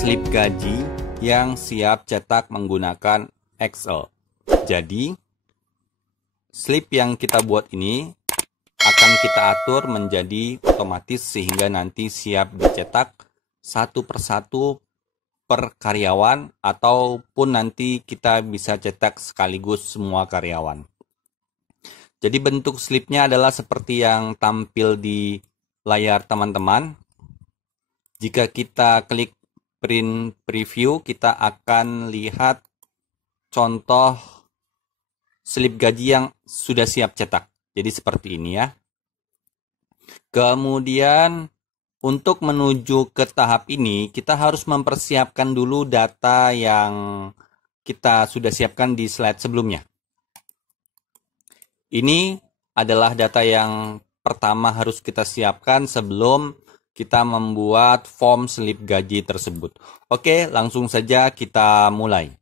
slip gaji yang siap cetak menggunakan Excel. Jadi, slip yang kita buat ini akan kita atur menjadi otomatis sehingga nanti siap dicetak satu persatu per karyawan ataupun nanti kita bisa cetak sekaligus semua karyawan. Jadi bentuk slipnya adalah seperti yang tampil di layar teman-teman. Jika kita klik print preview, kita akan lihat contoh slip gaji yang sudah siap cetak. Jadi seperti ini ya. Kemudian untuk menuju ke tahap ini, kita harus mempersiapkan dulu data yang kita sudah siapkan di slide sebelumnya. Ini adalah data yang pertama harus kita siapkan sebelum kita membuat form slip gaji tersebut. Oke, langsung saja kita mulai.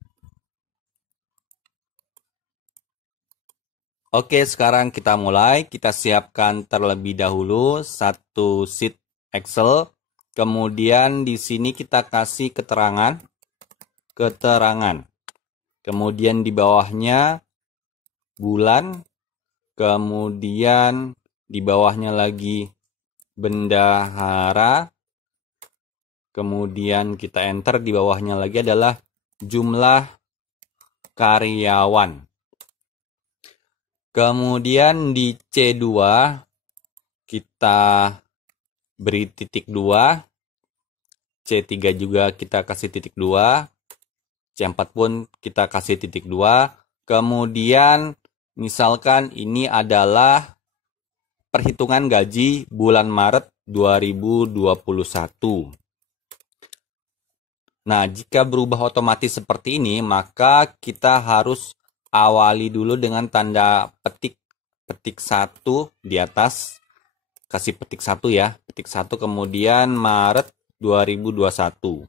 Oke, sekarang kita mulai. Kita siapkan terlebih dahulu satu sheet Excel. Kemudian di sini kita kasih keterangan. Kemudian di bawahnya bulan. Kemudian di bawahnya lagi bendahara. Kemudian kita enter, di bawahnya lagi adalah jumlah karyawan. Kemudian di C2 kita beri titik 2. C3 juga kita kasih titik 2. C4 pun kita kasih titik 2. Kemudian misalkan ini adalah perhitungan gaji bulan Maret 2021. Nah, jika berubah otomatis seperti ini, maka kita harus awali dulu dengan tanda petik 1 di atas. Kasih petik 1 ya, petik 1 kemudian Maret 2021.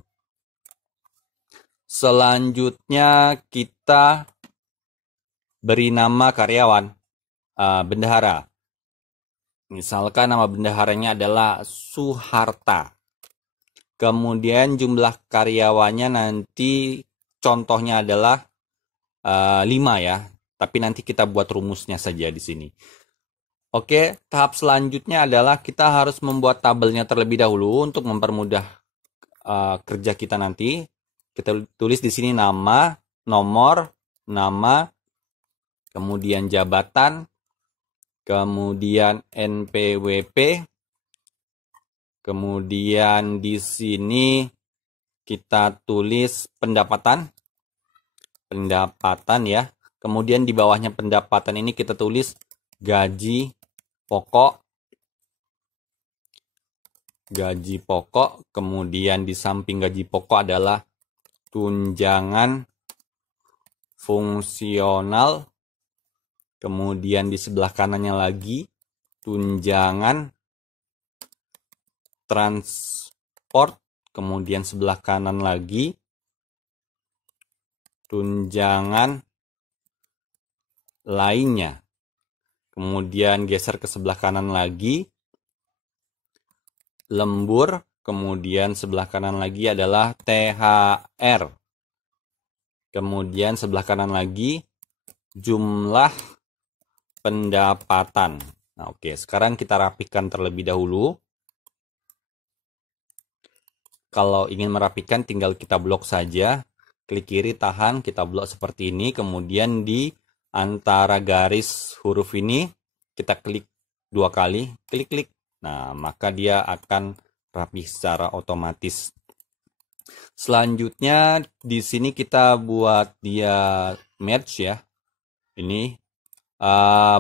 Selanjutnya kita beri nama karyawan, bendahara. Misalkan nama bendaharanya adalah Suharta. Kemudian jumlah karyawannya nanti contohnya adalah 5 ya. Tapi nanti kita buat rumusnya saja di sini. Oke, tahap selanjutnya adalah kita harus membuat tabelnya terlebih dahulu untuk mempermudah kerja kita nanti. Kita tulis di sini nama, nomor, nama, kemudian jabatan, kemudian NPWP, kemudian di sini kita tulis pendapatan ya. Kemudian di bawahnya pendapatan ini kita tulis gaji pokok, kemudian di samping gaji pokok adalah tunjangan fungsional. Kemudian di sebelah kanannya lagi tunjangan transport. Kemudian sebelah kanan lagi tunjangan lainnya. Kemudian geser ke sebelah kanan lagi lembur. Kemudian sebelah kanan lagi adalah THR. Kemudian sebelah kanan lagi jumlah pendapatan. Nah, oke, sekarang kita rapikan terlebih dahulu. Kalau ingin merapikan tinggal kita blok saja. Klik kiri tahan, kita blok seperti ini. Kemudian di antara garis huruf ini kita klik 2 kali, klik. Nah, maka dia akan rapi secara otomatis. Selanjutnya di sini kita buat dia merge ya. Ini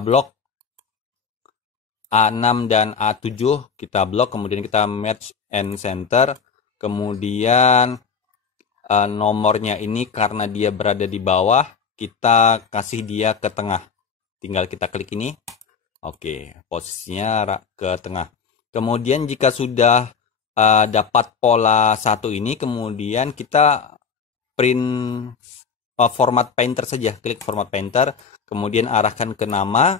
blok A6 dan A7 kita blok, kemudian kita match and center. Kemudian nomornya ini karena dia berada di bawah, kita kasih dia ke tengah. Tinggal kita klik ini. Oke, posisinya ke tengah. Kemudian jika sudah dapat pola 1 ini, kemudian kita print format painter saja. Klik format painter, kemudian arahkan ke nama,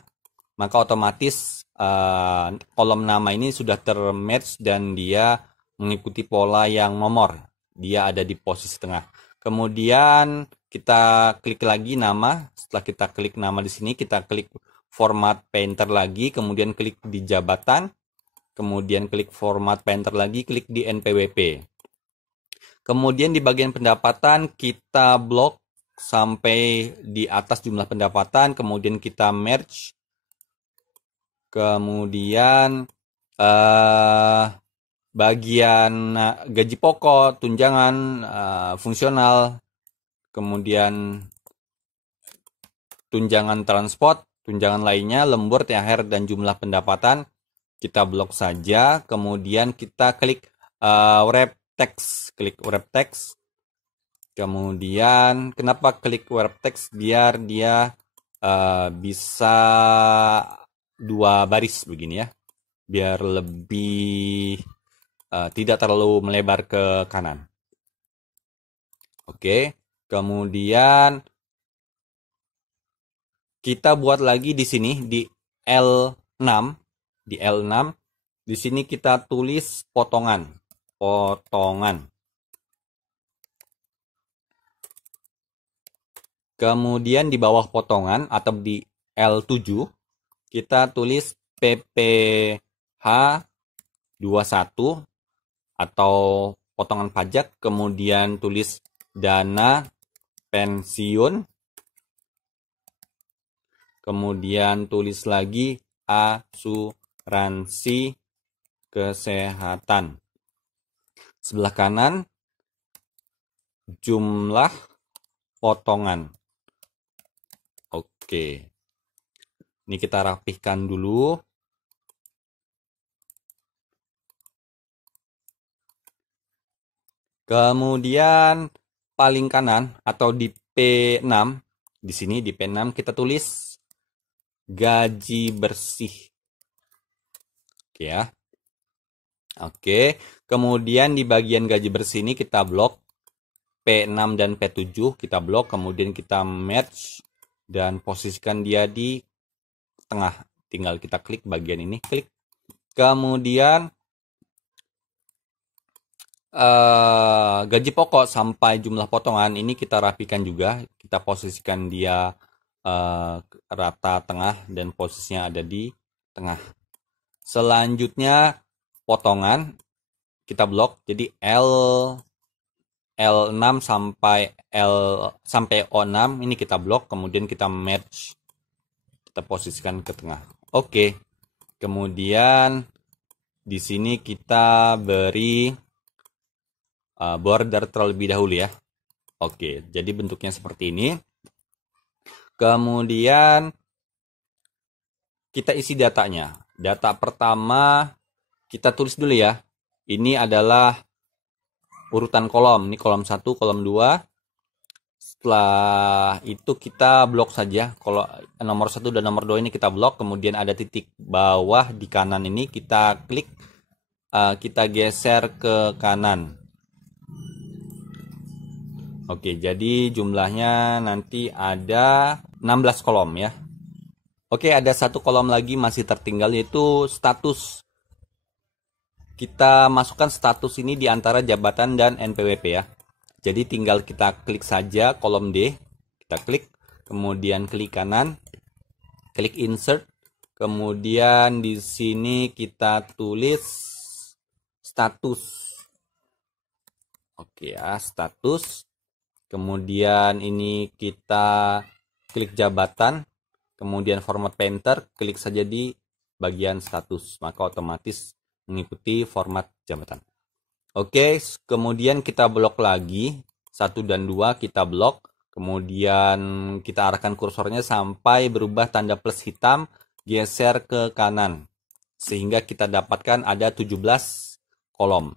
maka otomatis kolom nama ini sudah termatch dan dia mengikuti pola yang nomor. dia ada di posisi tengah. Kemudian kita klik lagi nama. Setelah kita klik nama di sini, kita klik format painter lagi, kemudian klik di jabatan, kemudian klik format painter lagi, klik di NPWP. Kemudian di bagian pendapatan kita blok sampai di atas jumlah pendapatan, kemudian kita merge, kemudian bagian gaji pokok, tunjangan, fungsional, kemudian tunjangan transport, tunjangan lainnya, lembur, THR, dan jumlah pendapatan kita blok saja. Kemudian kita klik wrap text, klik wrap text. Kemudian kenapa klik wrap text? Biar dia bisa 2 baris begini ya, biar lebih tidak terlalu melebar ke kanan. Oke, kemudian kita buat lagi di sini di L6, di L6 di sini kita tulis potongan. Kemudian di bawah potongan atau di L7 kita tulis PPh 21 atau potongan pajak, kemudian tulis dana pensiun, kemudian tulis lagi asuransi kesehatan. Sebelah kanan jumlah potongan. Oke. Ini kita rapihkan dulu. Kemudian paling kanan atau di P6, di sini di P6 kita tulis gaji bersih. Oke ya. Oke, kemudian di bagian gaji bersih ini kita blok P6 dan P7, kita blok, kemudian kita merge dan posisikan dia di tengah. Tinggal kita klik bagian ini, klik. Kemudian gaji pokok sampai jumlah potongan ini kita rapikan juga, kita posisikan dia rata tengah dan posisinya ada di tengah. Selanjutnya potongan kita blok, jadi L6 sampai O6 ini kita blok, kemudian kita merge, kita posisikan ke tengah. Oke, kemudian di sini kita beri border terlebih dahulu ya. Oke, jadi bentuknya seperti ini. Kemudian kita isi datanya. Data pertama kita tulis dulu ya. Ini adalah urutan kolom. Ini kolom 1, kolom 2. Setelah itu kita blok saja. Kalau nomor 1 dan nomor 2 ini kita blok. Kemudian ada titik bawah di kanan ini kita klik. Kita geser ke kanan. Oke, jadi jumlahnya nanti ada 16 kolom ya. Oke, ada 1 kolom lagi masih tertinggal, yaitu status. Kita masukkan status ini di antara jabatan dan NPWP ya. Jadi tinggal kita klik saja kolom D. Kita klik, kemudian klik kanan, klik insert. Kemudian di sini kita tulis status. Oke ya, status. Kemudian ini kita klik jabatan, kemudian format painter, klik saja di bagian status, maka otomatis mengikuti format jabatan. Oke, kemudian kita blok lagi, 1 dan 2 kita blok, kemudian kita arahkan kursornya sampai berubah tanda plus hitam, geser ke kanan, sehingga kita dapatkan ada 17 kolom.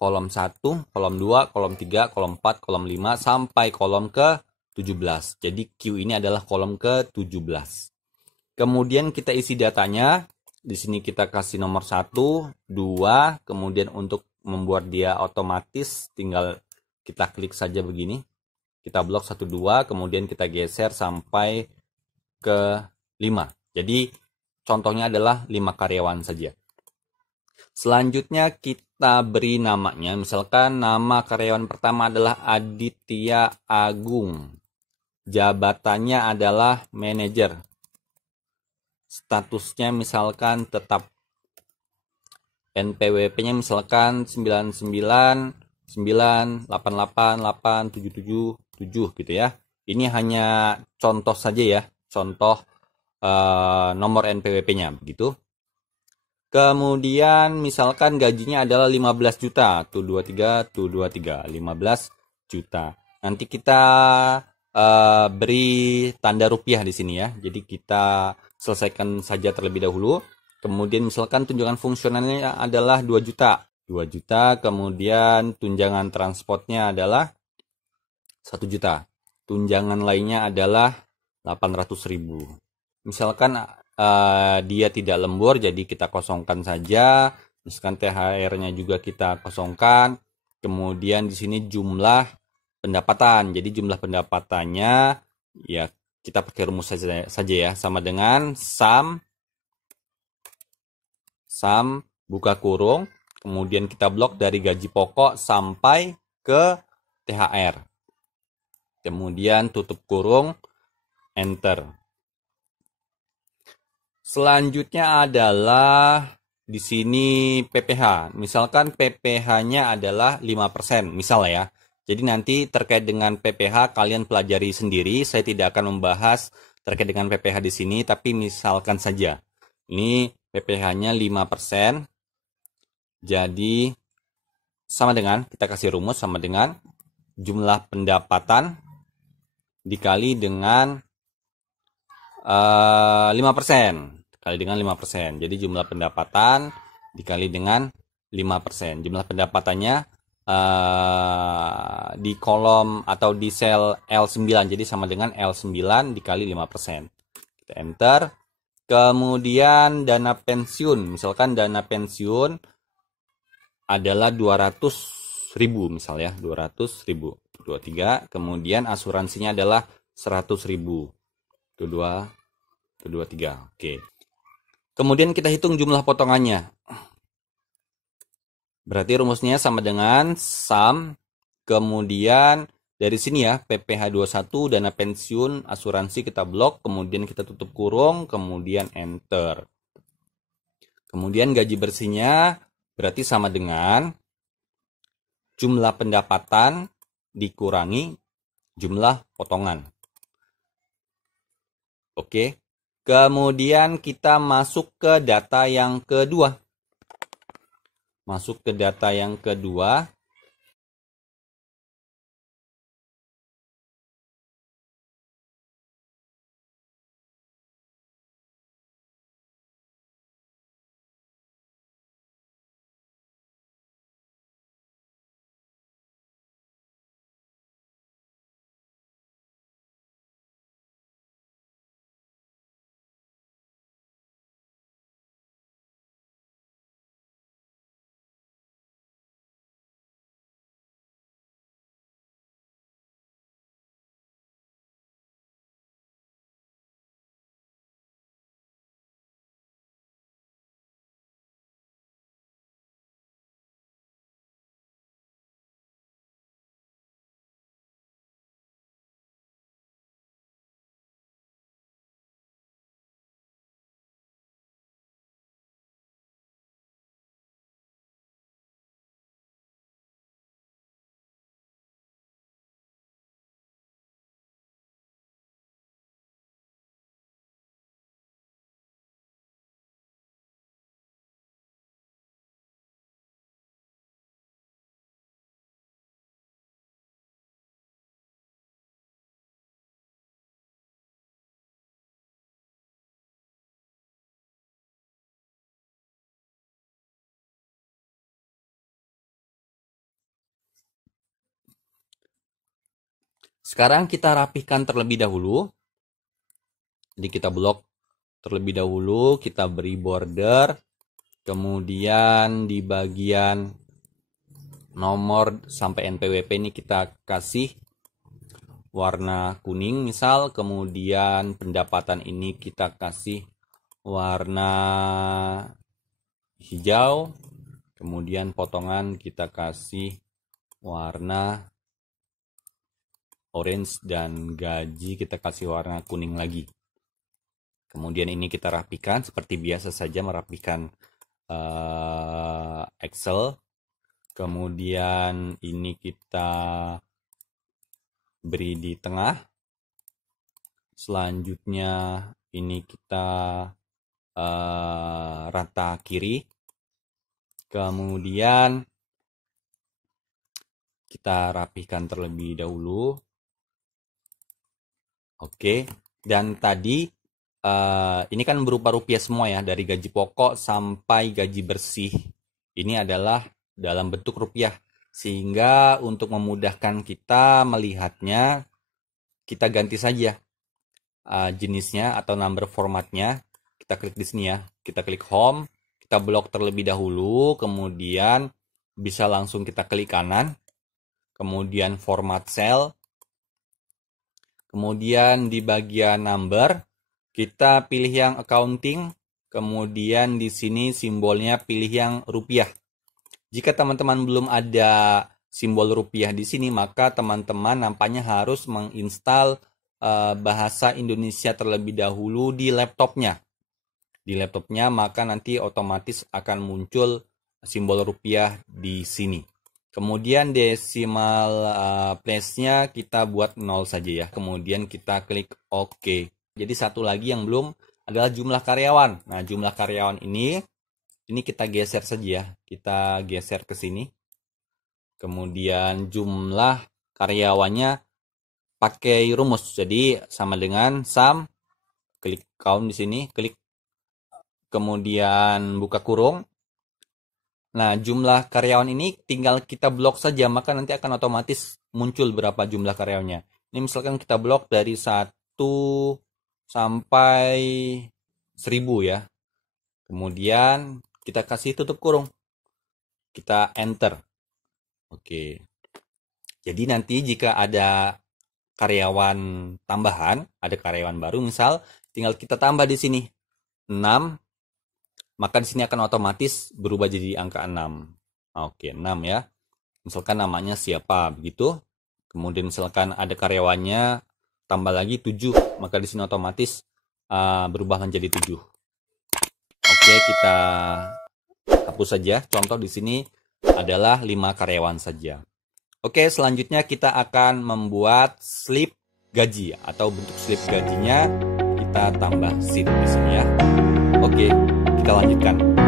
Kolom 1, kolom 2, kolom 3, kolom 4, kolom 5, sampai kolom ke-17. Jadi Q ini adalah kolom ke-17. Kemudian kita isi datanya. Di sini kita kasih nomor 1, 2, kemudian untuk membuat dia otomatis tinggal kita klik saja begini. Kita blok 1, 2, kemudian kita geser sampai ke 5. Jadi contohnya adalah 5 karyawan saja. Selanjutnya kita beri namanya, misalkan nama karyawan pertama adalah Aditya Agung. Jabatannya adalah manajer. Statusnya misalkan tetap. NPWP-nya misalkan 999888777 gitu ya. Ini hanya contoh saja ya, contoh nomor NPWP-nya begitu. Kemudian misalkan gajinya adalah 15 juta, tuh 23, 15 juta. Nanti kita beri tanda rupiah di sini ya. Jadi kita selesaikan saja terlebih dahulu. Kemudian misalkan tunjangan fungsionalnya adalah 2 juta. 2 juta, kemudian tunjangan transportnya adalah 1 juta. Tunjangan lainnya adalah 800.000. Misalkan dia tidak lembur, jadi kita kosongkan saja. Misalkan THR-nya juga kita kosongkan. Kemudian di sini jumlah pendapatan. Jadi jumlah pendapatannya ya kita pakai rumus saja ya, sama dengan sum buka kurung, kemudian kita blok dari gaji pokok sampai ke THR. Kemudian tutup kurung, enter. Selanjutnya adalah di sini PPh. Misalkan PPh-nya adalah 5%, misal ya. Jadi nanti terkait dengan PPh kalian pelajari sendiri. Saya tidak akan membahas terkait dengan PPh di sini, tapi misalkan saja. Ini PPh-nya 5%. Jadi sama dengan, kita kasih rumus sama dengan jumlah pendapatan dikali dengan 5%. Kali dengan 5%. Jadi jumlah pendapatan dikali dengan 5%. Jumlah pendapatannya di kolom atau di sel L9. Jadi sama dengan L9 dikali 5%. Kita enter. Kemudian dana pensiun. Misalkan dana pensiun adalah 200.000 misal ya. 200.000. 23. Kemudian asuransinya adalah 100.000. Kedua, 3. Oke. Kemudian kita hitung jumlah potongannya. Berarti rumusnya sama dengan sum. Kemudian dari sini ya, PPh 21, dana pensiun, asuransi kita blok. Kemudian kita tutup kurung. Kemudian enter. Kemudian gaji bersihnya berarti sama dengan jumlah pendapatan dikurangi jumlah potongan. Oke. Kemudian kita masuk ke data yang kedua. Masuk ke data yang kedua. Sekarang kita rapihkan terlebih dahulu. Jadi kita blok terlebih dahulu, kita beri border. Kemudian di bagian nomor sampai NPWP ini kita kasih warna kuning misal. Kemudian pendapatan ini kita kasih warna hijau. Kemudian potongan kita kasih warna orange dan gaji kita kasih warna kuning lagi. Kemudian ini kita rapikan seperti biasa saja merapikan Excel. Kemudian ini kita beri di tengah. Selanjutnya ini kita rata kiri. Kemudian kita rapikan terlebih dahulu. Oke, dan tadi ini kan berupa rupiah semua ya, dari gaji pokok sampai gaji bersih. Ini adalah dalam bentuk rupiah, sehingga untuk memudahkan kita melihatnya, kita ganti saja jenisnya atau number formatnya. Kita klik di sini ya, kita klik home, kita blok terlebih dahulu, kemudian bisa langsung kita klik kanan, kemudian format cell, kemudian di bagian number kita pilih yang accounting, kemudian di sini simbolnya pilih yang rupiah. Jika teman-teman belum ada simbol rupiah di sini, maka teman-teman nampaknya harus menginstal bahasa Indonesia terlebih dahulu di laptopnya. Di laptopnya, maka nanti otomatis akan muncul simbol rupiah di sini. Kemudian decimal place-nya kita buat 0 saja ya. Kemudian kita klik OK. Jadi satu lagi yang belum adalah jumlah karyawan. Nah, jumlah karyawan ini kita geser saja ya. Kita geser ke sini. Kemudian jumlah karyawannya pakai rumus. Jadi sama dengan sum, klik count di sini, klik kemudian buka kurung. Nah, jumlah karyawan ini tinggal kita blok saja, maka nanti akan otomatis muncul berapa jumlah karyawannya. Ini misalkan kita blok dari 1 sampai 1000 ya. Kemudian kita kasih tutup kurung. Kita enter. Oke. Jadi nanti jika ada karyawan tambahan, ada karyawan baru misal, tinggal kita tambah di sini 6, maka di sini akan otomatis berubah jadi angka 6. Oke, 6 ya. Misalkan namanya siapa begitu. Kemudian misalkan ada karyawannya tambah lagi 7, maka di sini otomatis berubah menjadi 7. Oke, kita hapus saja. Contoh di sini adalah 5 karyawan saja. Oke, selanjutnya kita akan membuat slip gaji atau bentuk slip gajinya kita tambah sheet di sini ya. Oke, kita lanjutkan.